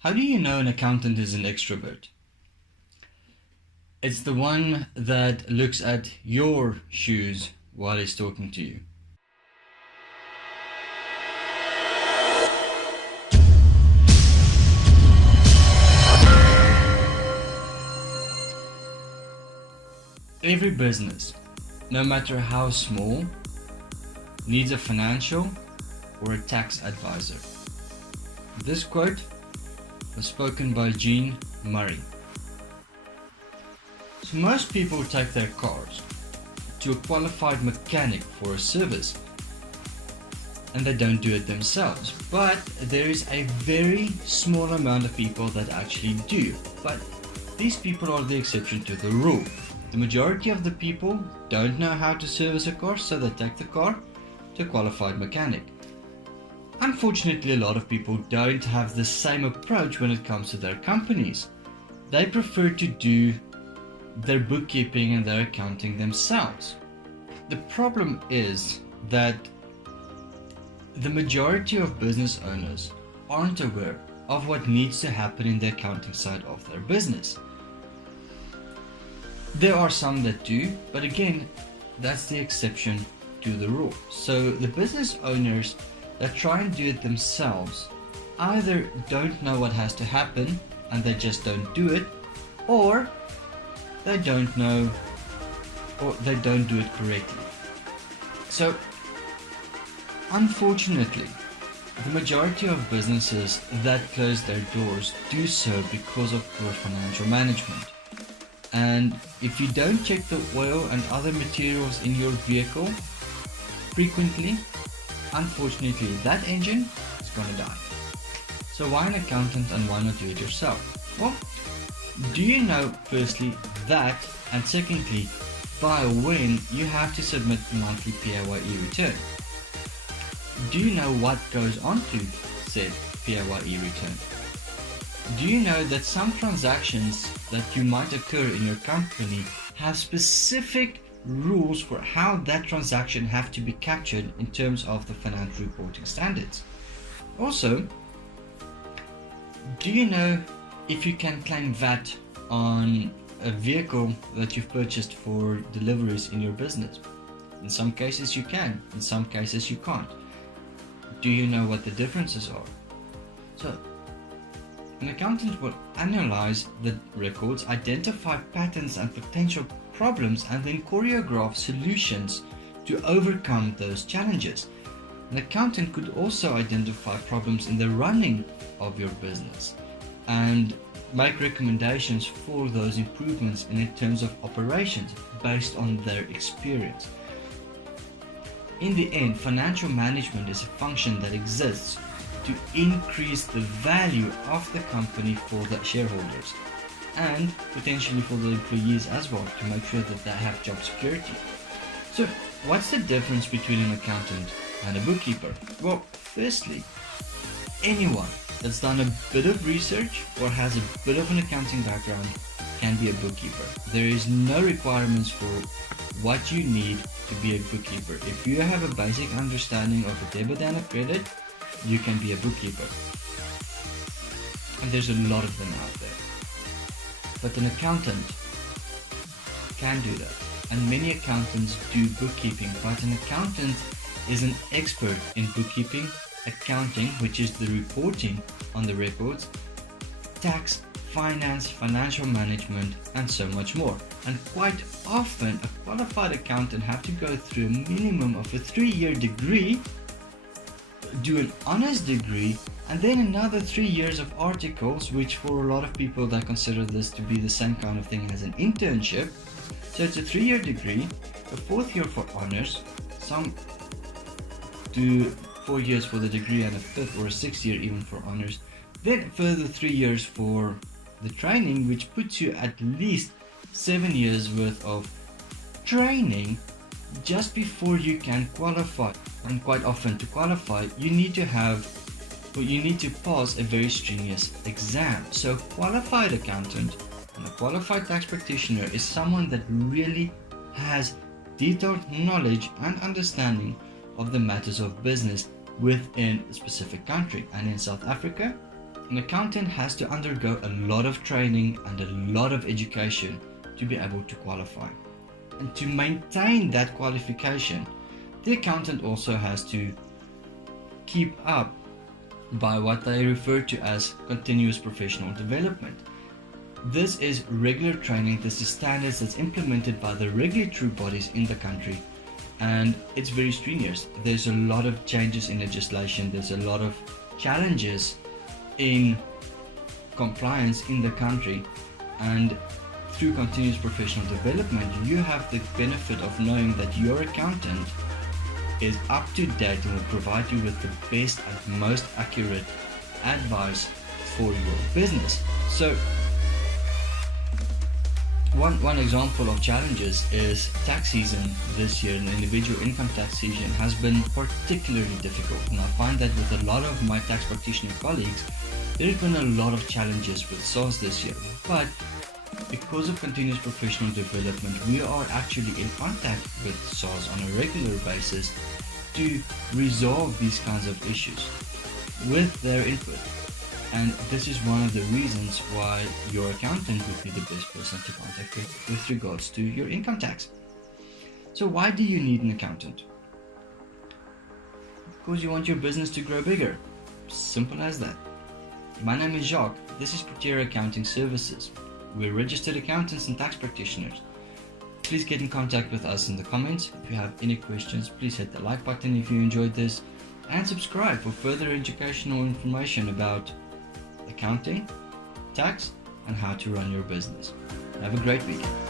How do you know an accountant is an extrovert? It's the one that looks at your shoes while he's talking to you. Every business, no matter how small, needs a financial or a tax advisor. This quote was spoken by Jean Murray. So most people take their cars to a qualified mechanic for a service, and they don't do it themselves. But there is a very small amount of people that actually do. But these people are the exception to the rule. The majority of the people don't know how to service a car, so they take the car to a qualified mechanic. Unfortunately, a lot of people don't have the same approach when it comes to their companies. They prefer to do their bookkeeping and their accounting themselves. The problem is that the majority of business owners aren't aware of what needs to happen in the accounting side of their business. There are some that do, but again, that's the exception to the rule. So the business owners that try and do it themselves either don't know what has to happen and they just don't do it, or they don't know, or they don't do it correctly. So unfortunately, the majority of businesses that close their doors do so because of poor financial management. And if you don't check the oil and other materials in your vehicle frequently, unfortunately that engine is going to die. So why an accountant and why not do it yourself? Well, do you know firstly that, and secondly, by when you have to submit the monthly PAYE return? Do you know what goes on to said PAYE return? Do you know that some transactions that you might occur in your company have specific rules for how that transaction have to be captured in terms of the financial reporting standards? Also, do you know if you can claim VAT on a vehicle that you've purchased for deliveries in your business? In some cases you can, in some cases you can't. Do you know what the differences are? So, an accountant will analyze the records, identify patterns and potential problems, and then choreograph solutions to overcome those challenges. An accountant could also identify problems in the running of your business and make recommendations for those improvements in terms of operations based on their experience. In the end, financial management is a function that exists to increase the value of the company for the shareholders and potentially for the employees as well, to make sure that they have job security. So what's the difference between an accountant and a bookkeeper? Well, firstly, anyone that's done a bit of research or has a bit of an accounting background can be a bookkeeper. There is no requirements for what you need to be a bookkeeper. If you have a basic understanding of a debit and a credit, you can be a bookkeeper. And there's a lot of them out there. But an accountant can do that. And many accountants do bookkeeping, but an accountant is an expert in bookkeeping, accounting, which is the reporting on the records, tax, finance, financial management, and so much more. And quite often, a qualified accountant have to go through a minimum of a 3-year degree, do an honors degree, and then another 3 years of articles, which for a lot of people they consider this to be the same kind of thing as an internship. So it's a 3-year degree, a 4th year for honors, some do 4 years for the degree and a 5th or a 6th year even for honors, then a further 3 years for the training, which puts you at least 7 years worth of training just before you can qualify. And quite often, to qualify, you need to pass a very strenuous exam. So a qualified accountant and a qualified tax practitioner is someone that really has detailed knowledge and understanding of the matters of business within a specific country. And in South Africa, An accountant has to undergo a lot of training and a lot of education to be able to qualify. And to maintain that qualification, the accountant also has to keep up by what they refer to as continuous professional development. This is regular training, this is standards that's implemented by the regulatory bodies in the country, and it's very strenuous. There's a lot of changes in legislation, there's a lot of challenges in compliance in the country, and through continuous professional development, you have the benefit of knowing that your accountant is up to date and will provide you with the best and most accurate advice for your business. So one example of challenges is tax season this year. The individual income tax season has been particularly difficult, and I find that with a lot of my tax practitioner colleagues, there have been a lot of challenges with SARS this year. But because of continuous professional development, we are actually in contact with SARS on a regular basis to resolve these kinds of issues with their input. And this is one of the reasons why your accountant would be the best person to contact with regards to your income tax. So why do you need an accountant? Because you want your business to grow bigger. Simple as that. My name is Jacques. This is Practitioner Accounting Services. We're registered accountants and tax practitioners. Please get in contact with us in the comments. If you have any questions, please hit the like button if you enjoyed this, and subscribe for further educational information about accounting, tax, and how to run your business. Have a great weekend.